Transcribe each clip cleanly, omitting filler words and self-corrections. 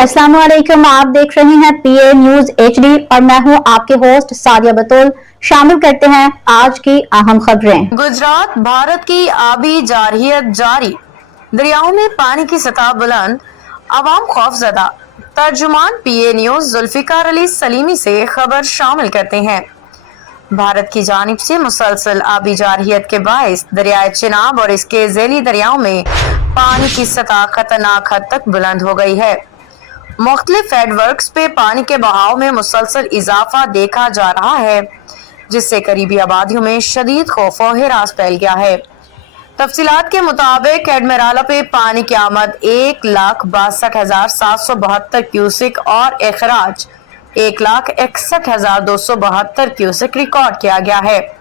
अस्सलाम वालेकुम। आप देख रहे हैं पीए न्यूज एचडी और मैं हूं आपके होस्ट सादिया बतूल। शामिल करते हैं आज की अहम खबरें। गुजरात भारत की आबी जारहियत जारी, दरियाओं में पानी की सतह बुलंद, अवाम खौफजदा। तर्जुमान पीए न्यूज जुल्फिकार अली सलीमी से खबर शामिल करते हैं। भारत की जानिब से मुसलसल आबी जारहियत के बाइस दरियाए चिनाब और इसके झेली दरियाओं में पानी की सतह खतरनाक हद तक बुलंद हो गई है। मुख्तलिफ हेडवर्क्स पे पानी के बहाव में मुसलसल इजाफा देखा जा रहा है, जिससे करीबी आबादियों में शदीद खौफ और हिरास फैल गया है। तफसीलात के मुताबिक एडमिराला पे पानी की आमद 1,62,772 क्यूसिक और अखराज 1,61,272 क्यूसिक रिकॉर्ड किया गया है।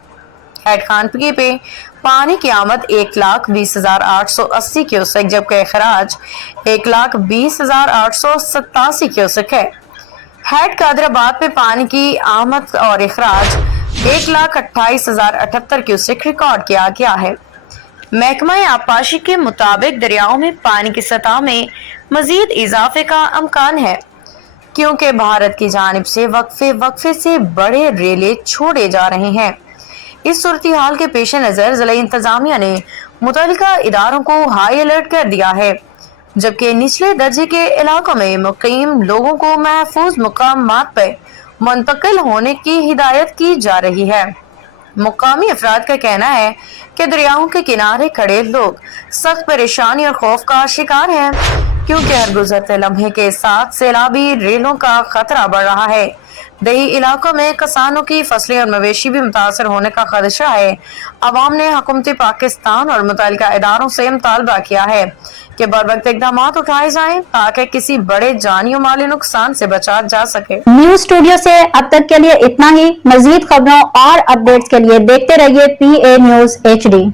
हेड खानपगी पे पानी की आमद 1,20,880 क्यूसेक जबकि अखराज 1,20,887 क्यूसेक है। हेड कादराबाद पे पानी की आमद और अखराज 1,28,078 क्यूसेक रिकॉर्ड किया गया है। महकमा आबपाशी के मुताबिक दरियाओं में पानी की सतह में मजीद इजाफे का अमकान है, क्योंकि भारत की जानिब से वक्फे से बड़े रेले छोड़े जा रहे हैं। इस सूरत हाल के पेश नजर जिला इंतजामिया ने मुतल्लिका इदारों को हाई अलर्ट कर दिया है, जबकि निचले दर्जे के इलाकों में मुकीम लोगों को महफूज मुकामात पर मुंतकिल होने की हिदायत की जा रही है। मुकामी अफराद का कहना है कि दरियाओं के किनारे खड़े लोग सख्त परेशानी और खौफ का शिकार हैं, क्योंकि हर गुजरते लम्हे के साथ सैलाबी रेलों का खतरा बढ़ रहा है। दही इलाकों में किसानों की फसलें और मवेशी भी मुतासर होने का खदशा है। अवाम ने हुकूमत पाकिस्तान और मुतल्लिका इदारों से मुतालबा किया है कि बरवक्त इक़दाम उठाए जाएं ताकि किसी बड़े जानी और माली नुकसान से बचा जा सके। न्यूज स्टूडियो से अब तक के लिए इतना ही। मजीद खबरों और अपडेट्स के लिए देखते रहिए पीए न्यूज एचडी।